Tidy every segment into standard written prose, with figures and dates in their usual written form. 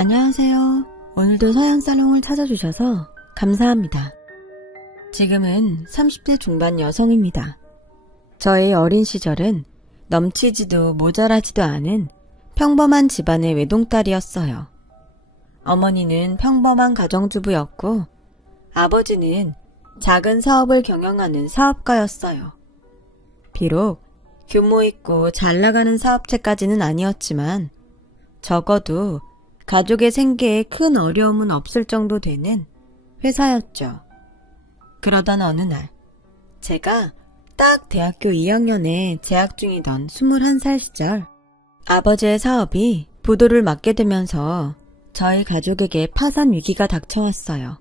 안녕하세요. 오늘도 서양살롱을 찾아주셔서 감사합니다. 지금은 30대 중반 여성입니다. 저의 어린 시절은 넘치지도 모자라지도 않은 평범한 집안의 외동딸이었어요. 어머니는 평범한 가정주부였고 아버지는 작은 사업을 경영하는 사업가였어요. 비록 규모 있고 잘 나가는 사업체까지는 아니었지만 적어도 가족의 생계에 큰 어려움은 없을 정도 되는 회사였죠. 그러던 어느 날, 제가 딱 대학교 2학년에 재학 중이던 21살 시절, 아버지의 사업이 부도를 맞게 되면서 저희 가족에게 파산 위기가 닥쳐왔어요.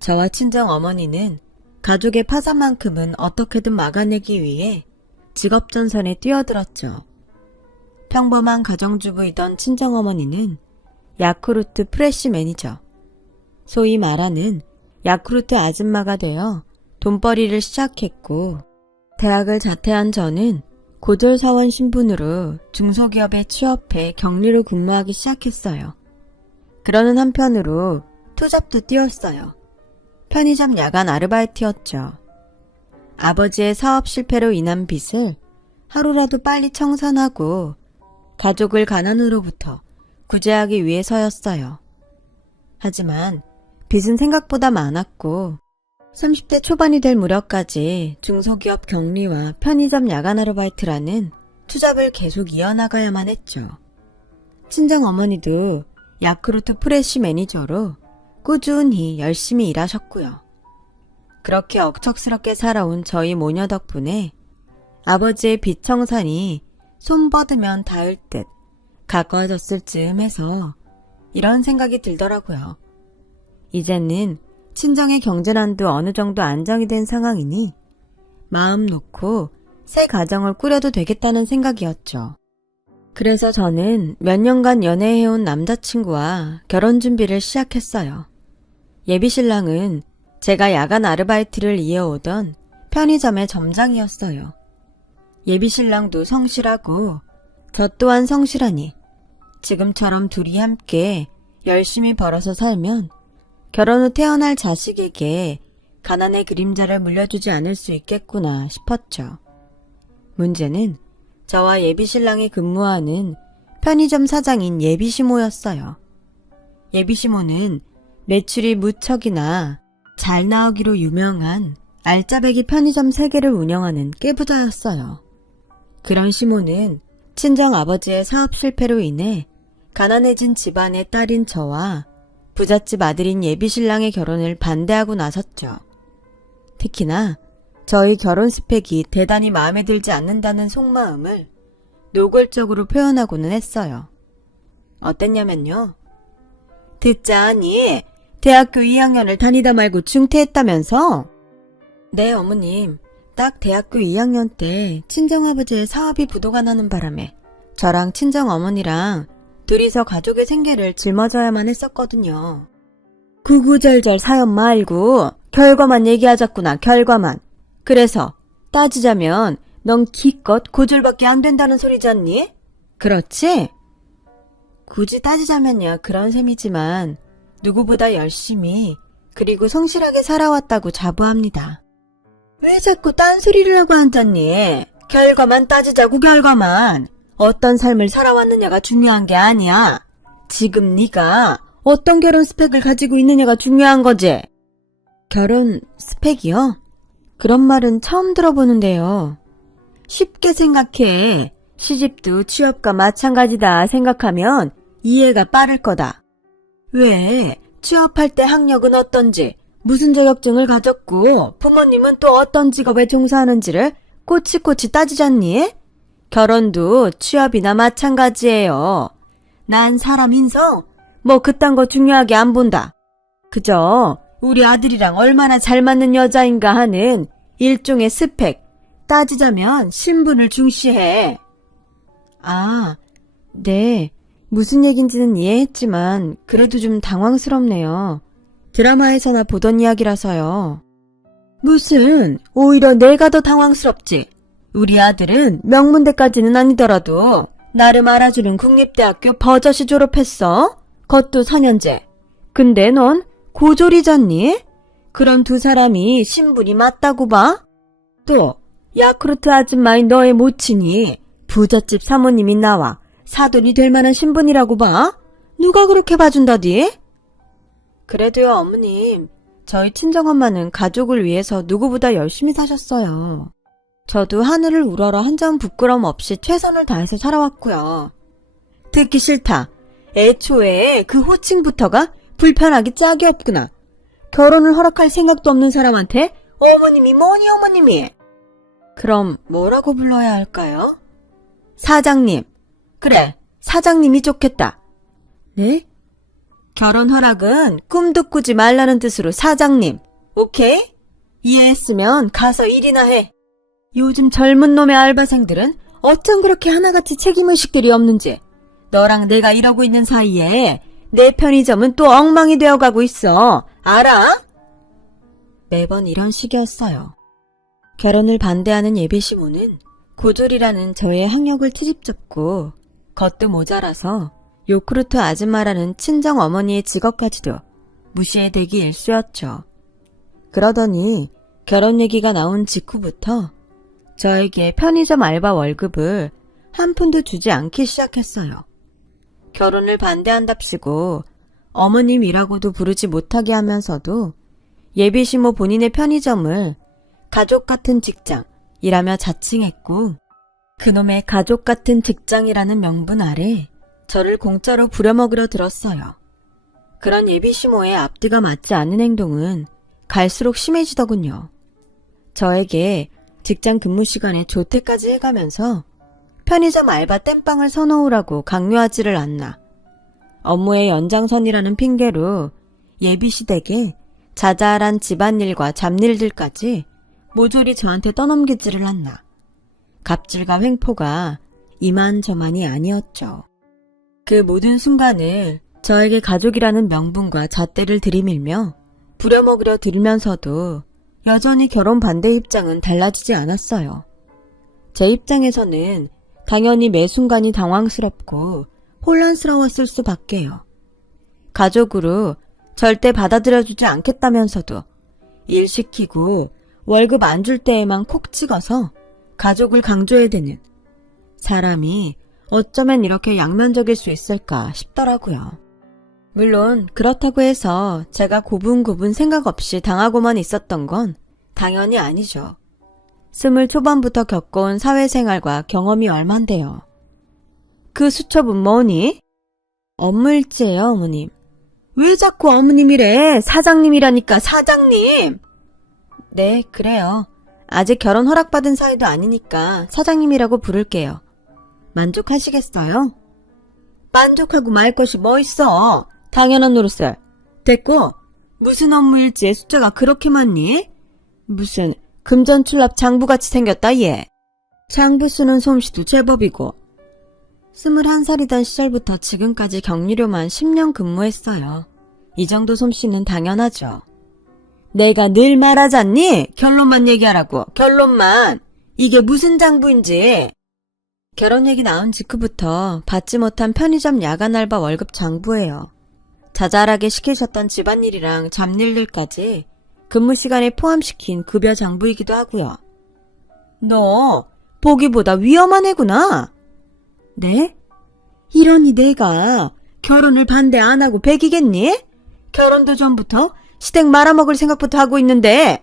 저와 친정 어머니는 가족의 파산만큼은 어떻게든 막아내기 위해 직업전선에 뛰어들었죠. 평범한 가정주부이던 친정 어머니는 야쿠르트 프레시 매니저, 소위 말하는 야쿠르트 아줌마가 되어 돈벌이를 시작했고, 대학을 자퇴한 저는 고졸사원 신분으로 중소기업에 취업해 격리로 근무하기 시작했어요. 그러는 한편으로 투잡도 뛰었어요. 편의점 야간 아르바이트였죠. 아버지의 사업 실패로 인한 빚을 하루라도 빨리 청산하고 가족을 가난으로부터 구제하기 위해서였어요. 하지만 빚은 생각보다 많았고 30대 초반이 될 무렵까지 중소기업 격리와 편의점 야간 아르바이트라는 투잡을 계속 이어나가야만 했죠. 친정 어머니도 야쿠르트 프레시 매니저로 꾸준히 열심히 일하셨고요. 그렇게 억척스럽게 살아온 저희 모녀 덕분에 아버지의 빚 청산이 손 뻗으면 닿을 듯 가까워졌을 즈음해서 이런 생각이 들더라고요. 이제는 친정의 경제난도 어느 정도 안정이 된 상황이니 마음 놓고 새 가정을 꾸려도 되겠다는 생각이었죠. 그래서 저는 몇 년간 연애해온 남자친구와 결혼 준비를 시작했어요. 예비신랑은 제가 야간 아르바이트를 이어오던 편의점의 점장이었어요. 예비신랑도 성실하고 저 또한 성실하니 지금처럼 둘이 함께 열심히 벌어서 살면 결혼 후 태어날 자식에게 가난의 그림자를 물려주지 않을 수 있겠구나 싶었죠. 문제는 저와 예비신랑이 근무하는 편의점 사장인 예비시모였어요. 예비시모는 매출이 무척이나 잘 나오기로 유명한 알짜배기 편의점 3개를 운영하는 깨부자였어요. 그런 시모는 친정 아버지의 사업 실패로 인해 가난해진 집안의 딸인 저와 부잣집 아들인 예비신랑의 결혼을 반대하고 나섰죠. 특히나 저희 결혼 스펙이 대단히 마음에 들지 않는다는 속마음을 노골적으로 표현하고는 했어요. 어땠냐면요. 듣자니 대학교 2학년을 다니다 말고 중퇴했다면서? 네, 어머님. 딱 대학교 2학년 때 친정아버지의 사업이 부도가 나는 바람에 저랑 친정어머니랑 둘이서 가족의 생계를 짊어져야만 했었거든요. 구구절절 사연 말고 결과만 얘기하자꾸나, 결과만. 그래서 따지자면 넌 기껏 고졸밖에 안 된다는 소리잖니? 그렇지? 굳이 따지자면야 그런 셈이지만 누구보다 열심히 그리고 성실하게 살아왔다고 자부합니다. 왜 자꾸 딴소리를 하고 앉았니? 결과만 따지자고, 결과만. 어떤 삶을 살아왔느냐가 중요한 게 아니야. 지금 네가 어떤 결혼 스펙을 가지고 있느냐가 중요한 거지. 결혼 스펙이요? 그런 말은 처음 들어보는데요. 쉽게 생각해. 시집도 취업과 마찬가지다 생각하면 이해가 빠를 거다. 왜? 취업할 때 학력은 어떤지, 무슨 자격증을 가졌고 부모님은 또 어떤 직업에 종사하는지를 꼬치꼬치 따지잖니? 결혼도 취업이나 마찬가지예요. 난 사람 인성? 뭐 그딴 거 중요하게 안 본다. 그저 우리 아들이랑 얼마나 잘 맞는 여자인가 하는 일종의 스펙, 따지자면 신분을 중시해. 아, 네. 무슨 얘긴지는 이해했지만 그래도 좀 당황스럽네요. 드라마에서나 보던 이야기라서요. 무슨, 오히려 내가 더 당황스럽지. 우리 아들은 명문대까지는 아니더라도 나름 알아주는 국립대학교 버젓이 졸업했어. 그것도 4년째. 근데 넌 고졸이잖니? 그런 두 사람이 신분이 맞다고 봐? 또 야쿠르트 아줌마인 너의 모친이 부잣집 사모님이 나와 사돈이 될 만한 신분이라고 봐? 누가 그렇게 봐준다디? 그래도요, 어머님. 저희 친정엄마는 가족을 위해서 누구보다 열심히 사셨어요. 저도 하늘을 우러러 한 점 부끄럼 없이 최선을 다해서 살아왔고요. 듣기 싫다. 애초에 그 호칭부터가 불편하기 짝이 없구나. 결혼을 허락할 생각도 없는 사람한테 어머님이 뭐니 어머님이. 그럼 뭐라고 불러야 할까요? 사장님. 그래, 사장님이 좋겠다. 네? 결혼 허락은 꿈도 꾸지 말라는 뜻으로 사장님. 오케이? 이해했으면 가서 일이나 해. 요즘 젊은 놈의 알바생들은 어쩜 그렇게 하나같이 책임의식들이 없는지. 너랑 내가 이러고 있는 사이에 내 편의점은 또 엉망이 되어가고 있어. 알아? 매번 이런 식이었어요. 결혼을 반대하는 예비시모는 고졸이라는 저의 학력을 트집잡고 겉도 모자라서 요크루트 아줌마라는 친정 어머니의 직업까지도 무시해대기 일쑤였죠. 그러더니 결혼 얘기가 나온 직후부터 저에게 편의점 알바 월급을 한 푼도 주지 않기 시작했어요. 결혼을 반대한답시고 어머님이라고도 부르지 못하게 하면서도 예비시모 본인의 편의점을 가족 같은 직장이라며 자칭했고 그놈의 가족 같은 직장이라는 명분 아래 저를 공짜로 부려먹으려 들었어요. 그런 예비시모의 앞뒤가 맞지 않는 행동은 갈수록 심해지더군요. 저에게 직장 근무 시간에 조퇴까지 해가면서 편의점 알바 땜빵을 서놓으라고 강요하지를 않나. 업무의 연장선이라는 핑계로 예비시댁에 자잘한 집안일과 잡일들까지 모조리 저한테 떠넘기지를 않나. 갑질과 횡포가 이만저만이 아니었죠. 그 모든 순간을 저에게 가족이라는 명분과 잣대를 들이밀며 부려먹으려 들면서도 여전히 결혼 반대 입장은 달라지지 않았어요. 제 입장에서는 당연히 매 순간이 당황스럽고 혼란스러웠을 수밖에요. 가족으로 절대 받아들여주지 않겠다면서도 일 시키고 월급 안 줄 때에만 콕 찍어서 가족을 강조해대는 사람이 어쩌면 이렇게 양면적일 수 있을까 싶더라고요. 물론 그렇다고 해서 제가 고분고분 생각 없이 당하고만 있었던 건 당연히 아니죠. 20 초반부터 겪어온 사회생활과 경험이 얼만데요. 그 수첩은 뭐니? 업무일지예요, 어머님. 왜 자꾸 어머님이래? 사장님이라니까, 사장님! 네, 그래요. 아직 결혼 허락받은 사이도 아니니까 사장님이라고 부를게요. 만족하시겠어요? 만족하고 말 것이 뭐 있어? 당연한 노릇을. 됐고, 무슨 업무일지에 숫자가 그렇게 많니? 무슨 금전출납 장부같이 생겼다 얘. 장부 쓰는 솜씨도 제법이고. 21살이던 시절부터 지금까지 격리료만 10년 근무했어요. 이 정도 솜씨는 당연하죠. 내가 늘 말하잖니? 결론만 얘기하라고. 결론만. 이게 무슨 장부인지. 결혼 얘기 나온 직후부터 받지 못한 편의점 야간 알바 월급 장부예요. 자잘하게 시키셨던 집안일이랑 잡일들까지 근무 시간에 포함시킨 급여 장부이기도 하고요. 너 보기보다 위험한 애구나. 네? 이러니 내가 결혼을 반대 안 하고 백이겠니? 결혼도 전부터 시댁 말아먹을 생각부터 하고 있는데.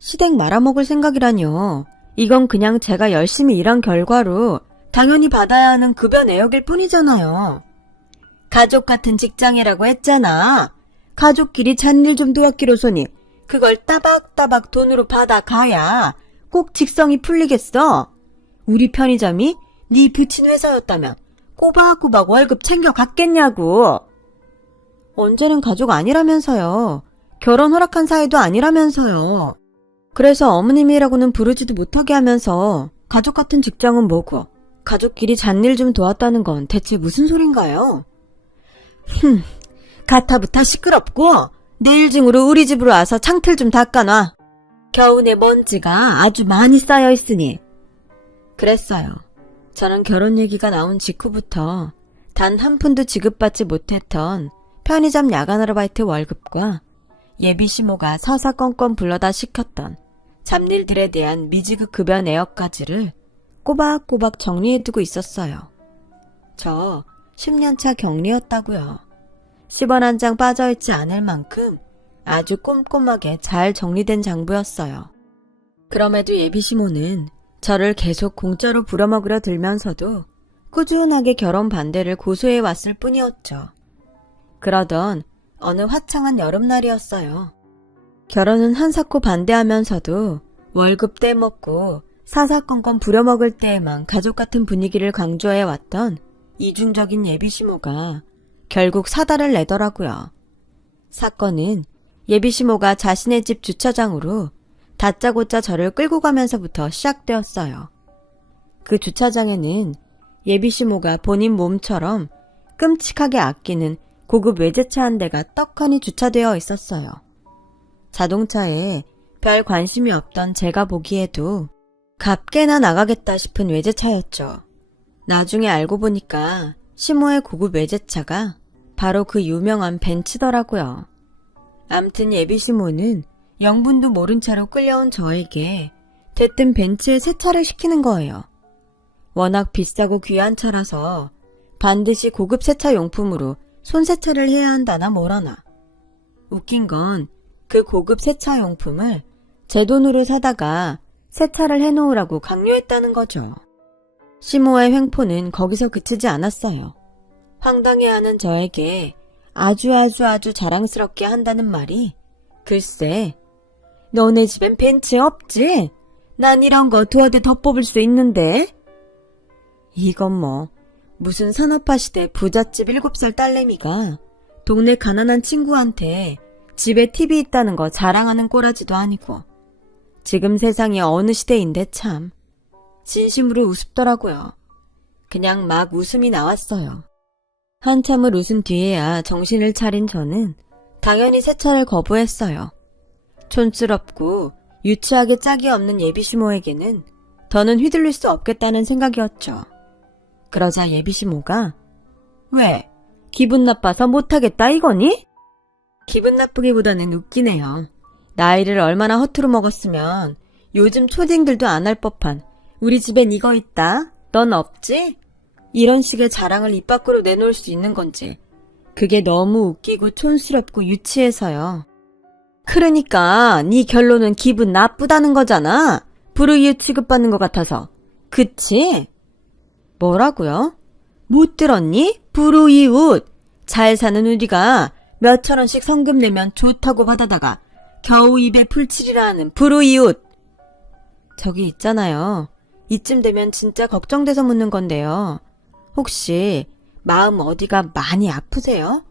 시댁 말아먹을 생각이라뇨. 이건 그냥 제가 열심히 일한 결과로 당연히 받아야 하는 급여 내역일 뿐이잖아요. 가족 같은 직장이라고 했잖아. 가족끼리 잔일 좀 도왔기로서니 그걸 따박따박 돈으로 받아가야 꼭 직성이 풀리겠어. 우리 편의점이 네 부친 회사였다면 꼬박꼬박 월급 챙겨갔겠냐고. 언제는 가족 아니라면서요. 결혼 허락한 사이도 아니라면서요. 그래서 어머님이라고는 부르지도 못하게 하면서 가족 같은 직장은 뭐고 가족끼리 잔일 좀 도왔다는 건 대체 무슨 소린가요? 가타부타 시끄럽고 내일 중으로 우리 집으로 와서 창틀 좀 닦아놔. 겨우내 먼지가 아주 많이 쌓여있으니. 그랬어요. 저는 결혼 얘기가 나온 직후부터 단 한 푼도 지급받지 못했던 편의점 야간 아르바이트 월급과 예비시모가 사사건건 불러다 시켰던 잡일들에 대한 미지급 급여 내역까지를 꼬박꼬박 정리해두고 있었어요. 저 10년차 격리였다고요. 10원 한 장 빠져있지 않을 만큼 아주 꼼꼼하게 잘 정리된 장부였어요. 그럼에도 예비시모는 저를 계속 공짜로 부려먹으려 들면서도 꾸준하게 결혼 반대를 고소해왔을 뿐이었죠. 그러던 어느 화창한 여름날이었어요. 결혼은 한사코 반대하면서도 월급 떼먹고 사사건건 부려먹을 때에만 가족 같은 분위기를 강조해왔던 이중적인 예비시모가 결국 사달을 내더라고요. 사건은 예비시모가 자신의 집 주차장으로 다짜고짜 저를 끌고 가면서부터 시작되었어요. 그 주차장에는 예비시모가 본인 몸처럼 끔찍하게 아끼는 고급 외제차 한 대가 떡하니 주차되어 있었어요. 자동차에 별 관심이 없던 제가 보기에도 값게나 나가겠다 싶은 외제차였죠. 나중에 알고 보니까 시모의 고급 외제차가 바로 그 유명한 벤츠더라고요. 암튼 예비시모는 영분도 모른 채로 끌려온 저에게 대뜸 벤츠에 세차를 시키는 거예요. 워낙 비싸고 귀한 차라서 반드시 고급 세차 용품으로 손세차를 해야 한다나 뭐라나. 웃긴 건 그 고급 세차 용품을 제 돈으로 사다가 세차를 해놓으라고 강요했다는 거죠. 시모의 횡포는 거기서 그치지 않았어요. 황당해하는 저에게 아주 자랑스럽게 한다는 말이 글쎄, 너네 집엔 벤츠 없지? 난 이런 거 두어 대 더 뽑을 수 있는데? 이건 뭐 무슨 산업화 시대 부잣집 7살 딸내미가 동네 가난한 친구한테 집에 TV 있다는 거 자랑하는 꼬라지도 아니고 지금 세상이 어느 시대인데 참 진심으로 우습더라고요. 그냥 막 웃음이 나왔어요. 한참을 웃은 뒤에야 정신을 차린 저는 당연히 세차를 거부했어요. 촌스럽고 유치하게 짝이 없는 예비시모에게는 더는 휘둘릴 수 없겠다는 생각이었죠. 그러자 예비시모가 왜? 기분 나빠서 못하겠다 이거니? 기분 나쁘기보다는 웃기네요. 나이를 얼마나 허투루 먹었으면 요즘 초딩들도 안 할 법한 우리 집엔 이거 있다. 넌 없지? 이런 식의 자랑을 입 밖으로 내놓을 수 있는 건지 그게 너무 웃기고 촌스럽고 유치해서요. 그러니까 네 결론은 기분 나쁘다는 거잖아. 불우이웃 취급받는 것 같아서. 그치? 뭐라고요? 못 들었니? 불우이웃. 잘 사는 우리가 몇천 원씩 성금 내면 좋다고 받아다가 겨우 입에 풀칠이라 하는 불우이웃. 저기 있잖아요. 이쯤 되면 진짜 걱정돼서 묻는 건데요. 혹시 마음 어디가 많이 아프세요?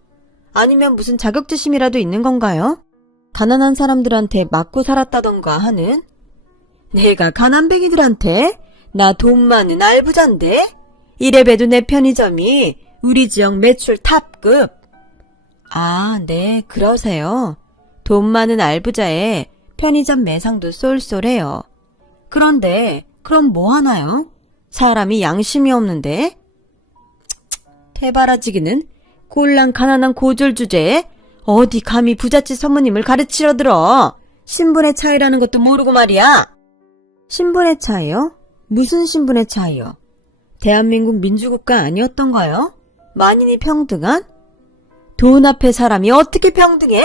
아니면 무슨 자격지심이라도 있는 건가요? 가난한 사람들한테 맞고 살았다던가 하는? 내가 가난뱅이들한테? 나 돈 많은 알부자인데? 이래봬도 내 편의점이 우리 지역 매출 탑급. 아, 네, 그러세요. 돈 많은 알부자에 편의점 매상도 쏠쏠해요. 그런데 그럼 뭐 하나요? 사람이 양심이 없는데? 태바라지기는 꼴랑 가난한 고졸 주제에 어디 감히 부잣집 선무님을 가르치려 들어. 신분의 차이라는 것도 모르고 말이야. 신분의 차이요? 무슨 신분의 차이요? 대한민국 민주국가 아니었던가요? 만인이 평등한? 돈 앞에 사람이 어떻게 평등해?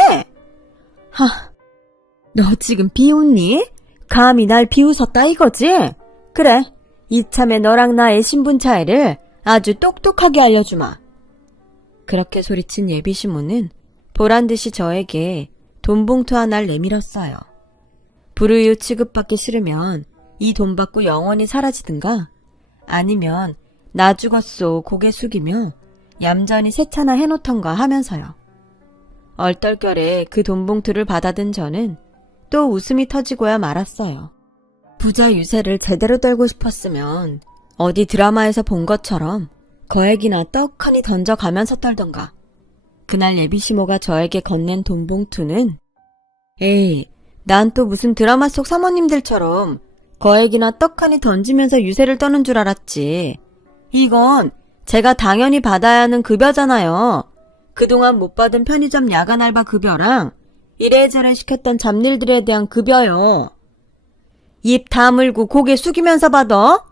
너 지금 비웃니? 감히 날 비웃었다 이거지? 그래, 이참에 너랑 나의 신분 차이를 아주 똑똑하게 알려주마. 그렇게 소리친 예비시모는 보란듯이 저에게 돈 봉투 하나를 내밀었어요. 불우이웃 취급받기 싫으면 이 돈 받고 영원히 사라지든가 아니면 나 죽었소 고개 숙이며 얌전히 세차나 해놓던가 하면서요. 얼떨결에 그 돈 봉투를 받아든 저는 또 웃음이 터지고야 말았어요. 부자 유세를 제대로 떨고 싶었으면 어디 드라마에서 본 것처럼 거액이나 떡하니 던져가면서 떨던가. 그날 예비시모가 저에게 건넨 돈 봉투는 에이, 난 또 무슨 드라마 속 사모님들처럼 거액이나 떡하니 던지면서 유세를 떠는 줄 알았지. 이건 제가 당연히 받아야 하는 급여잖아요. 그동안 못 받은 편의점 야간 알바 급여랑 이래저래 시켰던 잡일들에 대한 급여요. 입 다물고 고개 숙이면서 받아?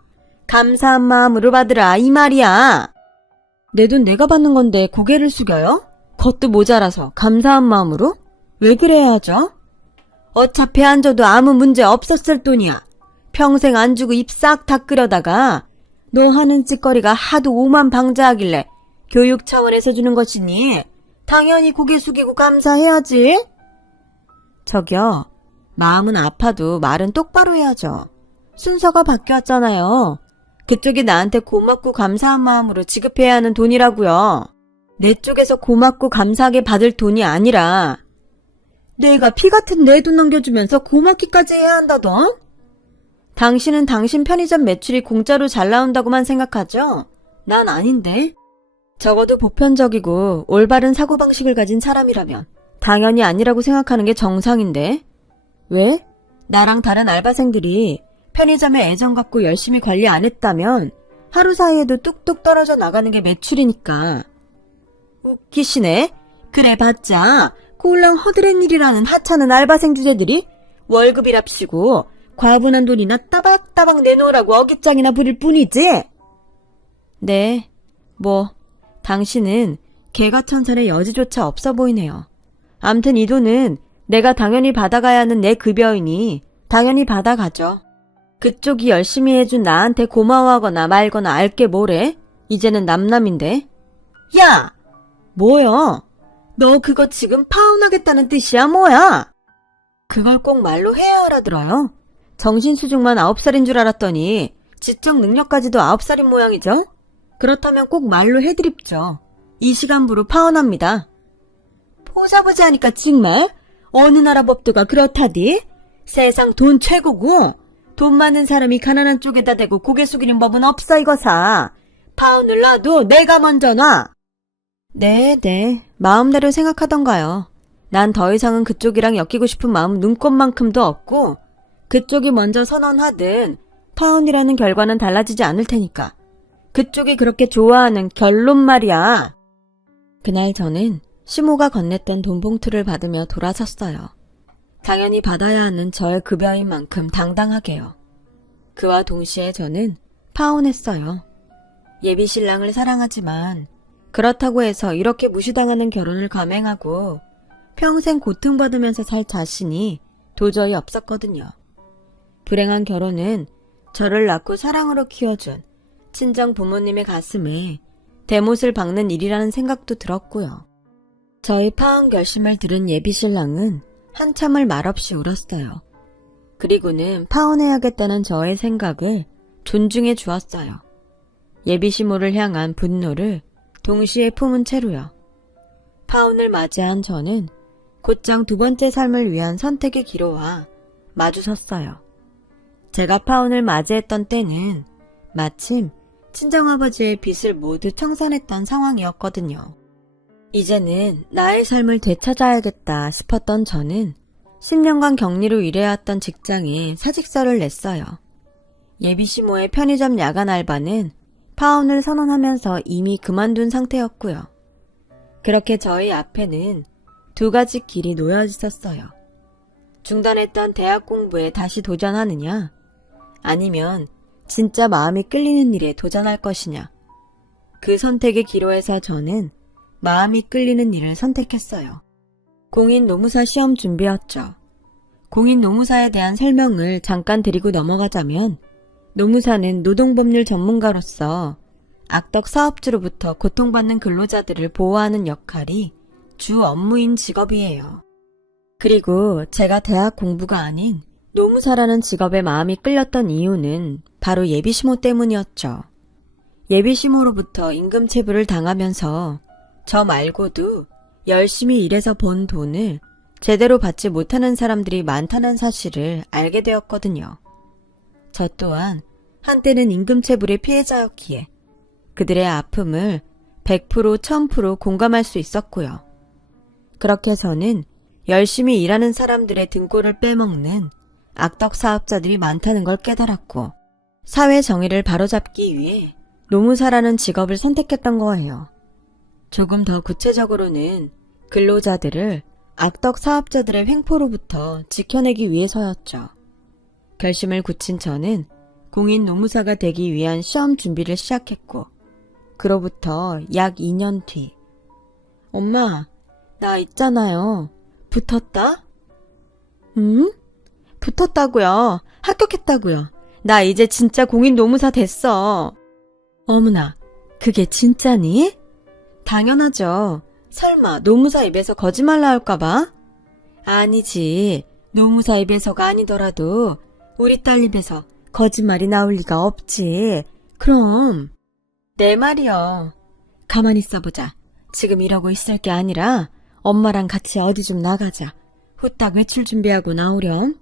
감사한 마음으로 받으라 이 말이야. 내 돈 내가 받는 건데 고개를 숙여요? 그것도 모자라서 감사한 마음으로? 왜 그래야 하죠? 어차피 안 줘도 아무 문제 없었을 돈이야. 평생 안 주고 입 싹 닦으려다가 너 하는 짓거리가 하도 오만방자하길래 교육 차원에서 주는 것이니 당연히 고개 숙이고 감사해야지. 저기요, 마음은 아파도 말은 똑바로 해야죠. 순서가 바뀌었잖아요. 그쪽이 나한테 고맙고 감사한 마음으로 지급해야 하는 돈이라고요. 내 쪽에서 고맙고 감사하게 받을 돈이 아니라 내가 피 같은 내 돈 넘겨주면서 고맙기까지 해야 한다던? 당신은 당신 편의점 매출이 공짜로 잘 나온다고만 생각하죠? 난 아닌데. 적어도 보편적이고 올바른 사고방식을 가진 사람이라면 당연히 아니라고 생각하는 게 정상인데. 왜? 나랑 다른 알바생들이 편의점에 애정 갖고 열심히 관리 안 했다면 하루 사이에도 뚝뚝 떨어져 나가는 게 매출이니까. 웃기시네. 그래 봤자 꼴랑 허드렛 일이라는 하찮은 알바생 주제들이 월급이랍시고 과분한 돈이나 따박따박 내놓으라고 어깃장이나 부릴 뿐이지. 네, 뭐 당신은 개가천선의 여지조차 없어 보이네요. 암튼 이 돈은 내가 당연히 받아가야 하는 내 급여이니 당연히 받아가죠. 그쪽이 열심히 해준 나한테 고마워하거나 말거나 알게 뭐래? 이제는 남남인데. 야! 뭐야? 너 그거 지금 파혼하겠다는 뜻이야 뭐야? 그걸 꼭 말로 해야 알아들어요. 정신수중만 9살인 줄 알았더니 지적 능력까지도 9살인 모양이죠? 그렇다면 꼭 말로 해드립죠. 이 시간부로 파혼합니다. 보자보자 하니까 정말 어느 나라 법도가 그렇다디? 세상 돈 최고고 돈 많은 사람이 가난한 쪽에다 대고 고개 숙이는 법은 없어 이거사. 파혼을 놔도 내가 먼저 놔. 네, 마음대로 생각하던가요. 난 더 이상은 그쪽이랑 엮이고 싶은 마음 눈꼽만큼도 없고 그쪽이 먼저 선언하든 파혼이라는 결과는 달라지지 않을 테니까. 그쪽이 그렇게 좋아하는 결론 말이야. 그날 저는 시모가 건넸던 돈 봉투를 받으며 돌아섰어요. 당연히 받아야 하는 저의 급여인 만큼 당당하게요. 그와 동시에 저는 파혼했어요. 예비 신랑을 사랑하지만 그렇다고 해서 이렇게 무시당하는 결혼을 감행하고 평생 고통받으면서 살 자신이 도저히 없었거든요. 불행한 결혼은 저를 낳고 사랑으로 키워준 친정 부모님의 가슴에 대못을 박는 일이라는 생각도 들었고요. 저희 파혼 결심을 들은 예비 신랑은 한참을 말없이 울었어요. 그리고는 파혼해야겠다는 저의 생각을 존중해 주었어요. 예비 시모를 향한 분노를 동시에 품은 채로요. 파혼을 맞이한 저는 곧장 두 번째 삶을 위한 선택의 기로와 마주섰어요. 제가 파혼을 맞이했던 때는 마침 친정아버지의 빚을 모두 청산했던 상황이었거든요. 이제는 나의 삶을 되찾아야겠다 싶었던 저는 10년간 격리로 일해왔던 직장에 사직서를 냈어요. 예비시모의 편의점 야간 알바는 파혼을 선언하면서 이미 그만둔 상태였고요. 그렇게 저희 앞에는 두 가지 길이 놓여 있었어요. 중단했던 대학 공부에 다시 도전하느냐, 아니면 진짜 마음이 끌리는 일에 도전할 것이냐. 그 선택의 기로에서 저는 마음이 끌리는 일을 선택했어요. 공인 노무사 시험 준비였죠. 공인 노무사에 대한 설명을 잠깐 드리고 넘어가자면 노무사는 노동법률 전문가로서 악덕 사업주로부터 고통받는 근로자들을 보호하는 역할이 주 업무인 직업이에요. 그리고 제가 대학 공부가 아닌 노무사라는 직업에 마음이 끌렸던 이유는 바로 예비시모 때문이었죠. 예비시모로부터 임금체불을 당하면서 저 말고도 열심히 일해서 번 돈을 제대로 받지 못하는 사람들이 많다는 사실을 알게 되었거든요. 저 또한 한때는 임금체불의 피해자였기에 그들의 아픔을 100% 1000% 공감할 수 있었고요. 그렇게 저는 열심히 일하는 사람들의 등골을 빼먹는 악덕 사업자들이 많다는 걸 깨달았고 사회 정의를 바로잡기 위해 노무사라는 직업을 선택했던 거예요. 조금 더 구체적으로는 근로자들을 악덕 사업자들의 횡포로부터 지켜내기 위해서였죠. 결심을 굳힌 저는 공인 노무사가 되기 위한 시험 준비를 시작했고, 그로부터 약 2년 뒤. 엄마, 나 있잖아요. 붙었다? 응? 붙었다고요. 합격했다고요. 나 이제 진짜 공인 노무사 됐어. 어머나, 그게 진짜니? 당연하죠. 설마 노무사 입에서 거짓말 나올까봐? 아니지. 노무사 입에서가 아니더라도 우리 딸 입에서 거짓말이 나올 리가 없지. 그럼. 내 말이요. 가만히 있어보자. 지금 이러고 있을 게 아니라 엄마랑 같이 어디 좀 나가자. 후딱 외출 준비하고 나오렴.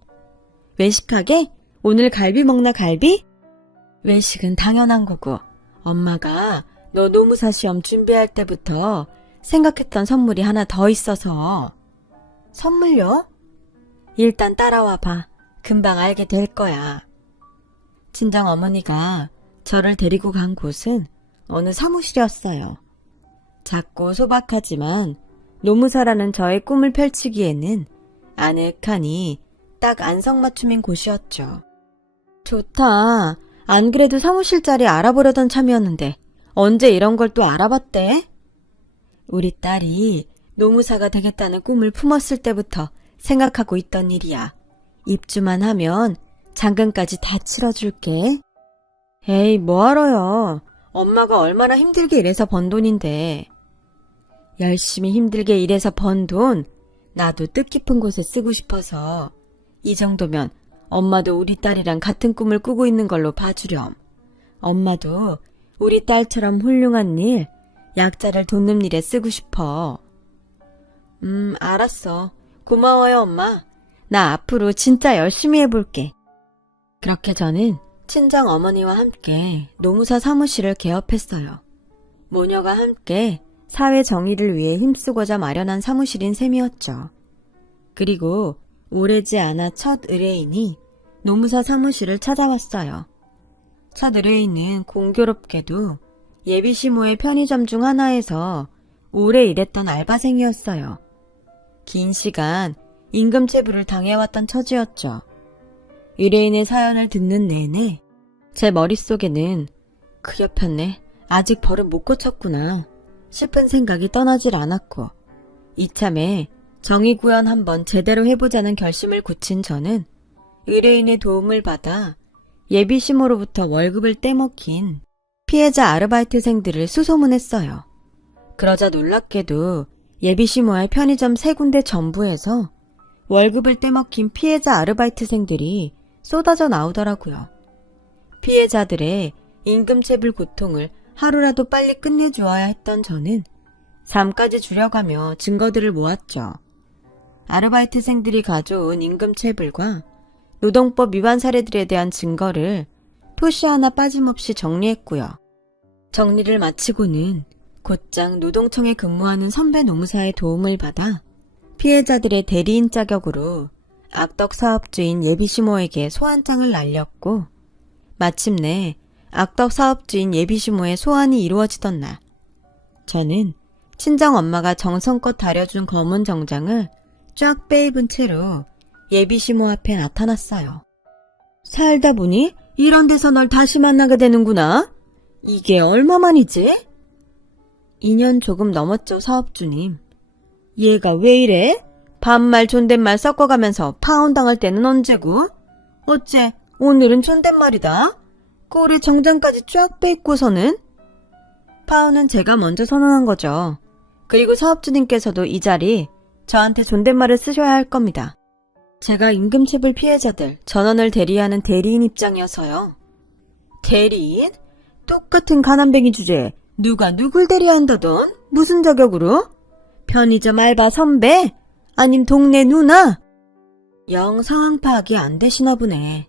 외식하게? 오늘 갈비 먹나 갈비? 외식은 당연한 거고, 엄마가 너 노무사 시험 준비할 때부터 생각했던 선물이 하나 더 있어서. 선물요? 일단 따라와 봐. 금방 알게 될 거야. 친정 어머니가 저를 데리고 간 곳은 어느 사무실이었어요. 작고 소박하지만 노무사라는 저의 꿈을 펼치기에는 아늑하니 딱 안성맞춤인 곳이었죠. 좋다. 안 그래도 사무실 자리 알아보려던 참이었는데 언제 이런 걸 또 알아봤대? 우리 딸이 노무사가 되겠다는 꿈을 품었을 때부터 생각하고 있던 일이야. 입주만 하면 잔금까지 다 치러줄게. 에이, 뭐하러요. 엄마가 얼마나 힘들게 일해서 번 돈인데. 열심히 힘들게 일해서 번 돈, 나도 뜻깊은 곳에 쓰고 싶어서 이 정도면 엄마도 우리 딸이랑 같은 꿈을 꾸고 있는 걸로 봐주렴. 엄마도 우리 딸처럼 훌륭한 일, 약자를 돕는 일에 쓰고 싶어. 알았어. 고마워요, 엄마. 나 앞으로 진짜 열심히 해볼게. 그렇게 저는 친정 어머니와 함께 노무사 사무실을 개업했어요. 모녀가 함께 사회 정의를 위해 힘쓰고자 마련한 사무실인 셈이었죠. 그리고 오래지 않아 첫 의뢰인이 노무사 사무실을 찾아왔어요. 첫 의뢰인은 공교롭게도 예비시모의 편의점 중 하나에서 오래 일했던 알바생이었어요. 긴 시간 임금체불을 당해왔던 처지였죠. 의뢰인의 사연을 듣는 내내 제 머릿속에는 그여편네 아직 버릇 못 고쳤구나 싶은 생각이 떠나질 않았고, 이참에 정의구현 한번 제대로 해보자는 결심을 굳힌 저는 의뢰인의 도움을 받아 예비시모로부터 월급을 떼먹힌 피해자 아르바이트생들을 수소문했어요. 그러자 놀랍게도 예비시모의 편의점 3군데 전부에서 월급을 떼먹힌 피해자 아르바이트생들이 쏟아져 나오더라고요. 피해자들의 임금체불 고통을 하루라도 빨리 끝내주어야 했던 저는 삶까지 줄여가며 증거들을 모았죠. 아르바이트생들이 가져온 임금체불과 노동법 위반 사례들에 대한 증거를 토시 하나 빠짐없이 정리했고요. 정리를 마치고는 곧장 노동청에 근무하는 선배 노무사의 도움을 받아 피해자들의 대리인 자격으로 악덕 사업주인 예비시모에게 소환장을 날렸고, 마침내 악덕 사업주인 예비시모의 소환이 이루어지던 날, 저는 친정엄마가 정성껏 다려준 검은 정장을 쫙 빼입은 채로 예비시모 앞에 나타났어요. 살다 보니 이런 데서 널 다시 만나게 되는구나. 이게 얼마만이지? 2년 조금 넘었죠, 사업주님. 얘가 왜 이래? 반말 존댓말 섞어가면서 파혼당할 때는 언제고? 어째 오늘은 존댓말이다. 꼴에 정장까지 쫙 빼입고서는? 파혼은 제가 먼저 선언한 거죠. 그리고 사업주님께서도 이 자리 저한테 존댓말을 쓰셔야 할 겁니다. 제가 임금체불 피해자들 전원을 대리하는 대리인 입장이어서요. 대리인? 똑같은 가난뱅이 주제에 누가 누굴 대리한다던? 무슨 자격으로? 편의점 알바 선배? 아님 동네 누나? 영 상황 파악이 안 되시나 보네.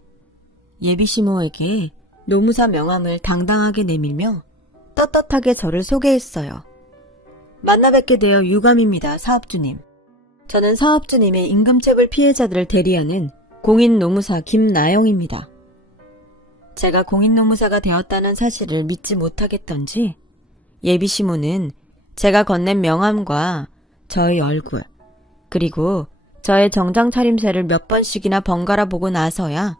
예비시모에게 노무사 명함을 당당하게 내밀며 떳떳하게 저를 소개했어요. 만나 뵙게 되어 유감입니다, 사업주님. 저는 사업주님의 임금체불 피해자들을 대리하는 공인 노무사 김나영입니다. 제가 공인노무사가 되었다는 사실을 믿지 못하겠던지 예비시모는 제가 건넨 명함과 저의 얼굴, 그리고 저의 정장 차림새를 몇 번씩이나 번갈아 보고 나서야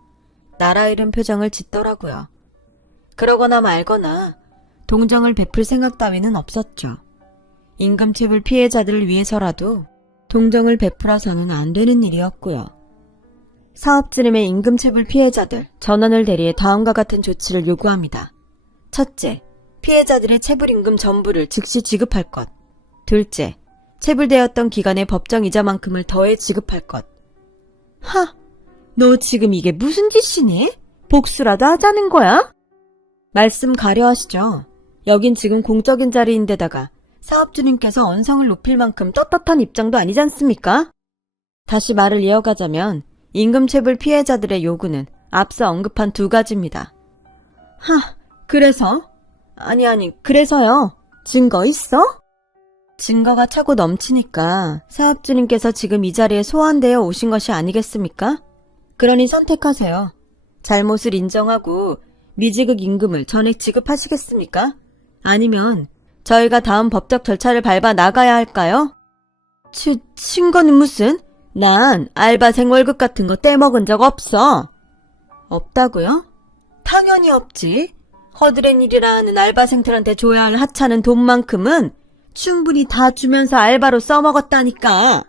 나라 잃은 표정을 짓더라고요. 그러거나 말거나 동정을 베풀 생각 따위는 없었죠. 임금체불 피해자들을 위해서라도 동정을 베풀어서는 안 되는 일이었고요. 사업지름의 임금체불 피해자들 전원을 대리해 다음과 같은 조치를 요구합니다. 첫째, 피해자들의 체불임금 전부를 즉시 지급할 것. 둘째, 체불되었던 기간의 법정 이자만큼을 더해 지급할 것. 하, 너 지금 이게 무슨 짓이니? 복수라도 하자는 거야? 말씀 가려하시죠. 여긴 지금 공적인 자리인데다가 사업주님께서 언성을 높일 만큼 떳떳한 입장도 아니지 않습니까? 다시 말을 이어가자면 임금체불 피해자들의 요구는 앞서 언급한 두 가지입니다. 하, 그래서? 그래서요. 증거 있어? 증거가 차고 넘치니까 사업주님께서 지금 이 자리에 소환되어 오신 것이 아니겠습니까? 그러니 선택하세요. 잘못을 인정하고 미지급 임금을 전액 지급하시겠습니까? 아니면 저희가 다음 법적 절차를 밟아 나가야 할까요? 증거는 무슨? 난 알바생 월급 같은 거 떼먹은 적 없어. 없다고요? 당연히 없지. 허드렛 일이라 하는 알바생들한테 줘야 할 하찮은 돈만큼은 충분히 다 주면서 알바로 써먹었다니까.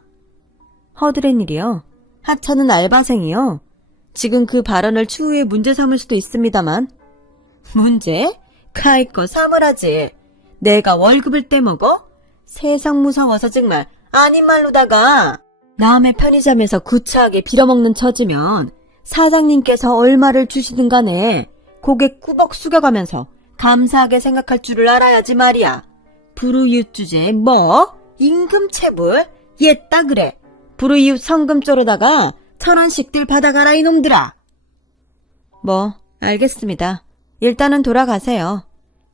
허드렛 일이요? 하찮은 알바생이요? 지금 그 발언을 추후에 문제 삼을 수도 있습니다만. 문제? 가히 거 사물하지. 내가 월급을 떼먹어? 세상 무서워서 정말 아닌 말로다가 남의 편의점에서 구차하게 빌어먹는 처지면 사장님께서 얼마를 주시든 간에 고개 꾸벅 숙여가면서 감사하게 생각할 줄을 알아야지 말이야. 불우이웃 주제에 뭐? 임금체불? 옛다 그래. 불우이웃 성금조로다가 1,000원씩들 받아가라 이놈들아. 뭐 알겠습니다. 일단은 돌아가세요.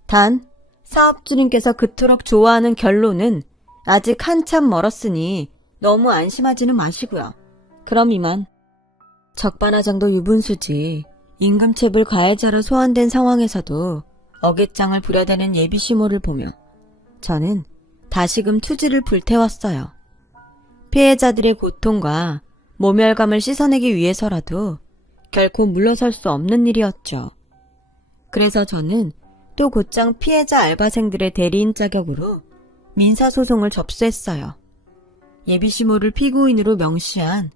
단 사업주님께서 그토록 좋아하는 결론은 아직 한참 멀었으니 너무 안심하지는 마시고요. 그럼 이만. 적반하장도 유분수지. 임금체불 가해자로 소환된 상황에서도 어깃장을 부려대는 예비시모를 보며 저는 다시금 투지를 불태웠어요. 피해자들의 고통과 모멸감을 씻어내기 위해서라도 결코 물러설 수 없는 일이었죠. 그래서 저는 또 곧장 피해자 알바생들의 대리인 자격으로 민사소송을 접수했어요. 예비시모를 피고인으로 명시한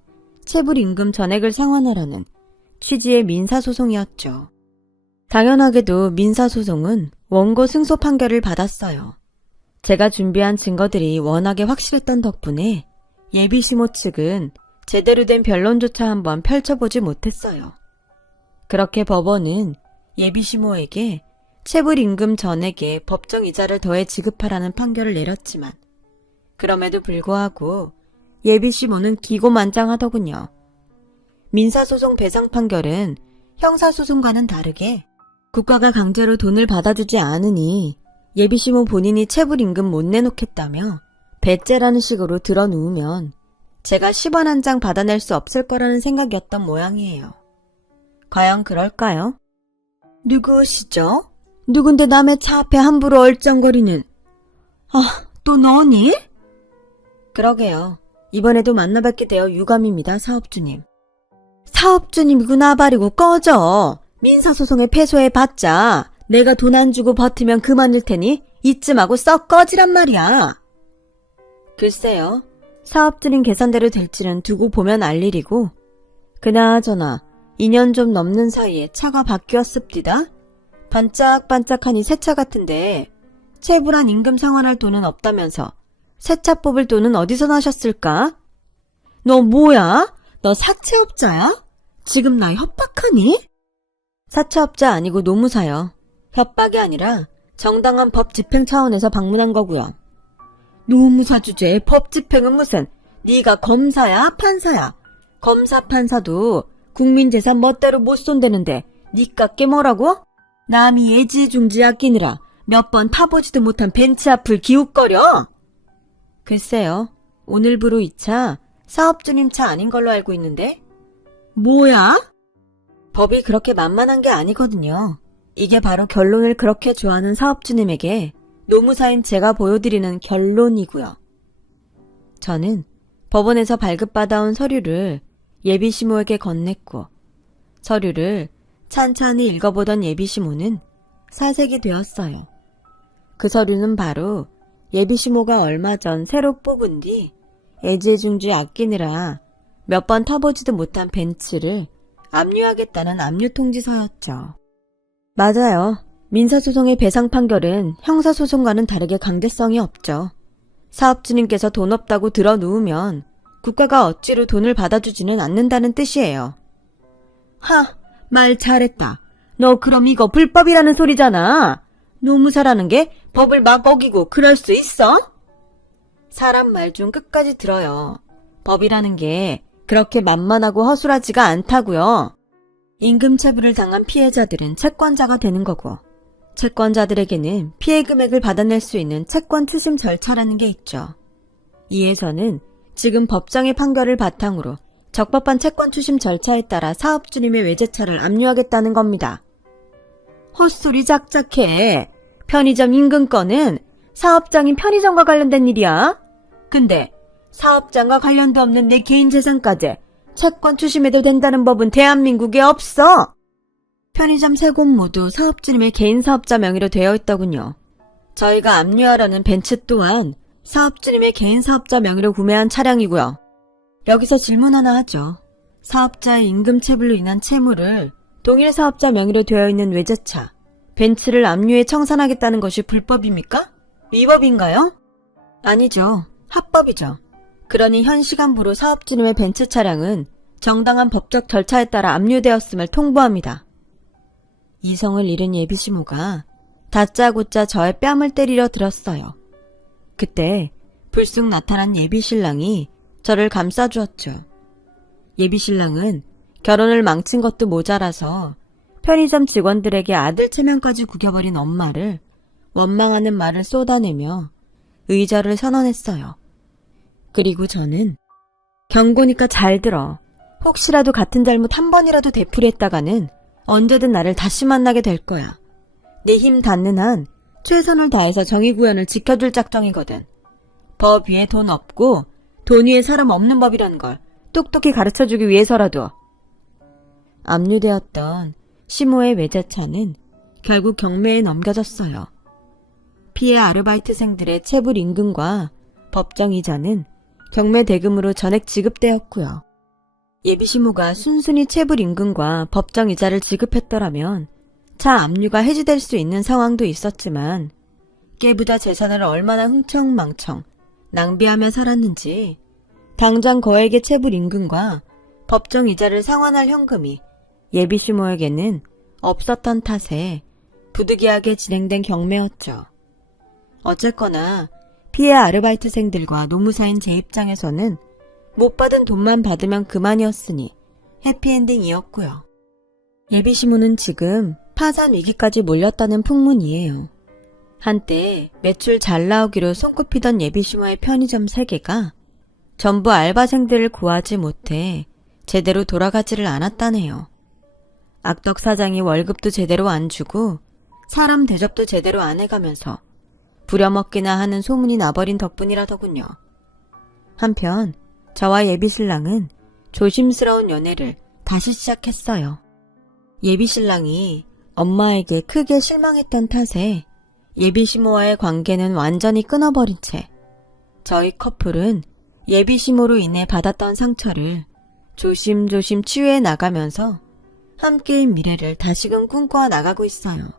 체불임금 전액을 상환하라는 취지의 민사소송이었죠. 당연하게도 민사소송은 원고 승소 판결을 받았어요. 제가 준비한 증거들이 워낙에 확실했던 덕분에 예비시모 측은 제대로 된 변론조차 한번 펼쳐보지 못했어요. 그렇게 법원은 예비시모에게 체불임금 전액에 법정 이자를 더해 지급하라는 판결을 내렸지만 그럼에도 불구하고 예비시모는 기고만장하더군요. 민사소송 배상 판결은 형사소송과는 다르게 국가가 강제로 돈을 받아주지 않으니 예비시모 본인이 체불임금 못 내놓겠다며 배째라는 식으로 드러누우면 제가 10원 한 장 받아낼 수 없을 거라는 생각이었던 모양이에요. 과연 그럴까요? 누구시죠? 누군데 남의 차 앞에 함부로 얼쩡거리는. 또 너니? 그러게요. 이번에도 만나뵙게 되어 유감입니다, 사업주님. 사업주님이구나 버리고 꺼져. 민사소송에 패소해봤자 내가 돈 안 주고 버티면 그만일 테니 이쯤 하고 썩 꺼지란 말이야. 글쎄요. 사업주님 계산대로 될지는 두고 보면 알 일이고 그나저나 2년 좀 넘는 사이에 차가 바뀌었습디다. 반짝반짝하니 새 차 같은데 체불한 임금 상환할 돈은 없다면서 새 차 뽑을 돈은 어디서 나셨을까? 너 뭐야? 너 사채업자야? 지금 나 협박하니? 사채업자 아니고 노무사요. 협박이 아니라 정당한 법 집행 차원에서 방문한 거고요. 노무사 주제에 법 집행은 무슨? 네가 검사야? 판사야? 검사 판사도 국민재산 멋대로 못 손대는데 니깎게 뭐라고? 남이 예지중지 아끼느라 몇 번 타보지도 못한 벤츠 앞을 기웃거려? 글쎄요. 오늘부로 이 차 사업주님 차 아닌 걸로 알고 있는데? 뭐야? 법이 그렇게 만만한 게 아니거든요. 이게 바로 결론을 그렇게 좋아하는 사업주님에게 노무사인 제가 보여드리는 결론이고요. 저는 법원에서 발급받아온 서류를 예비시모에게 건넸고 서류를 찬찬히 읽어보던 예비시모는 사색이 되었어요. 그 서류는 바로 예비시모가 얼마 전 새로 뽑은 뒤 애지중지 아끼느라 몇 번 타보지도 못한 벤츠를 압류하겠다는 압류통지서였죠. 맞아요. 민사소송의 배상 판결은 형사소송과는 다르게 강제성이 없죠. 사업주님께서 돈 없다고 들어누우면 국가가 억지로 돈을 받아주지는 않는다는 뜻이에요. 말 잘했다. 너 그럼 이거 불법이라는 소리잖아. 노무사라는 게 법을 막 어기고 그럴 수 있어? 사람 말 좀 끝까지 들어요. 법이라는 게 그렇게 만만하고 허술하지가 않다고요. 임금체불을 당한 피해자들은 채권자가 되는 거고 채권자들에게는 피해 금액을 받아낼 수 있는 채권 추심 절차라는 게 있죠. 이에서는 지금 법정의 판결을 바탕으로 적법한 채권 추심 절차에 따라 사업주님의 외제차를 압류하겠다는 겁니다. 헛소리 작작해. 편의점 인근건은 사업장인 편의점과 관련된 일이야. 근데 사업장과 관련도 없는 내 개인 재산까지 채권 추심해도 된다는 법은 대한민국에 없어. 편의점 세 곳 모두 사업주님의 개인 사업자 명의로 되어 있더군요. 저희가 압류하라는 벤츠 또한 사업주님의 개인 사업자 명의로 구매한 차량이고요. 여기서 질문 하나 하죠. 사업자의 임금체불로 인한 채무를 동일 사업자 명의로 되어 있는 외제차, 벤츠를 압류해 청산하겠다는 것이 불법입니까? 위법인가요? 아니죠. 합법이죠. 그러니 현 시간부로 사업주님의 벤츠 차량은 정당한 법적 절차에 따라 압류되었음을 통보합니다. 이성을 잃은 예비시모가 다짜고짜 저의 뺨을 때리려 들었어요. 그때 불쑥 나타난 예비신랑이 저를 감싸주었죠. 예비신랑은 결혼을 망친 것도 모자라서 편의점 직원들에게 아들 체면까지 구겨버린 엄마를 원망하는 말을 쏟아내며 의절을 선언했어요. 그리고 저는 경고니까 잘 들어. 혹시라도 같은 잘못 한 번이라도 되풀이했다가는 언제든 나를 다시 만나게 될 거야. 내 힘 닿는 한 최선을 다해서 정의구현을 지켜줄 작정이거든. 법 위에 돈 없고 돈 위에 사람 없는 법이라는 걸 똑똑히 가르쳐주기 위해서라도. 압류되었던 시모의 외제차는 결국 경매에 넘겨졌어요. 피해 아르바이트생들의 체불 임금과 법정 이자는 경매 대금으로 전액 지급되었고요. 예비시모가 순순히 체불 임금과 법정 이자를 지급했더라면 차 압류가 해지될 수 있는 상황도 있었지만 깨부자 재산을 얼마나 흥청망청 낭비하며 살았는지 당장 거액의 체불 임금과 법정 이자를 상환할 현금이 예비시모에게는 없었던 탓에 부득이하게 진행된 경매였죠. 어쨌거나 피해 아르바이트생들과 노무사인 제 입장에서는 못 받은 돈만 받으면 그만이었으니 해피엔딩이었고요. 예비시모는 지금 파산 위기까지 몰렸다는 풍문이에요. 한때 매출 잘 나오기로 손꼽히던 예비시모의 편의점 3개가 전부 알바생들을 구하지 못해 제대로 돌아가지를 않았다네요. 악덕 사장이 월급도 제대로 안 주고 사람 대접도 제대로 안 해가면서 부려먹기나 하는 소문이 나버린 덕분이라더군요. 한편 저와 예비신랑은 조심스러운 연애를 다시 시작했어요. 예비신랑이 엄마에게 크게 실망했던 탓에 예비시모와의 관계는 완전히 끊어버린 채 저희 커플은 예비시모로 인해 받았던 상처를 조심조심 치유해 나가면서 함께의 미래를 다시금 꿈꿔 나가고 있어요.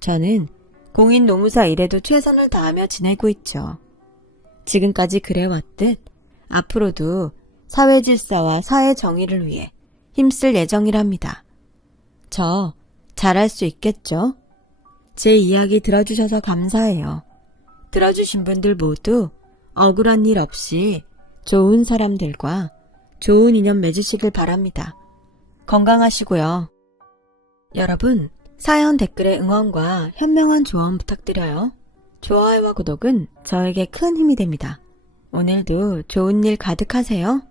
저는 공인 노무사 일에도 최선을 다하며 지내고 있죠. 지금까지 그래왔듯 앞으로도 사회 질서와 사회 정의를 위해 힘쓸 예정이랍니다. 저 잘할 수 있겠죠? 제 이야기 들어주셔서 감사해요. 들어주신 분들 모두 억울한 일 없이 좋은 사람들과 좋은 인연 맺으시길 바랍니다. 건강하시고요. 여러분, 사연 댓글에 응원과 현명한 조언 부탁드려요. 좋아요와 구독은 저에게 큰 힘이 됩니다. 오늘도 좋은 일 가득하세요.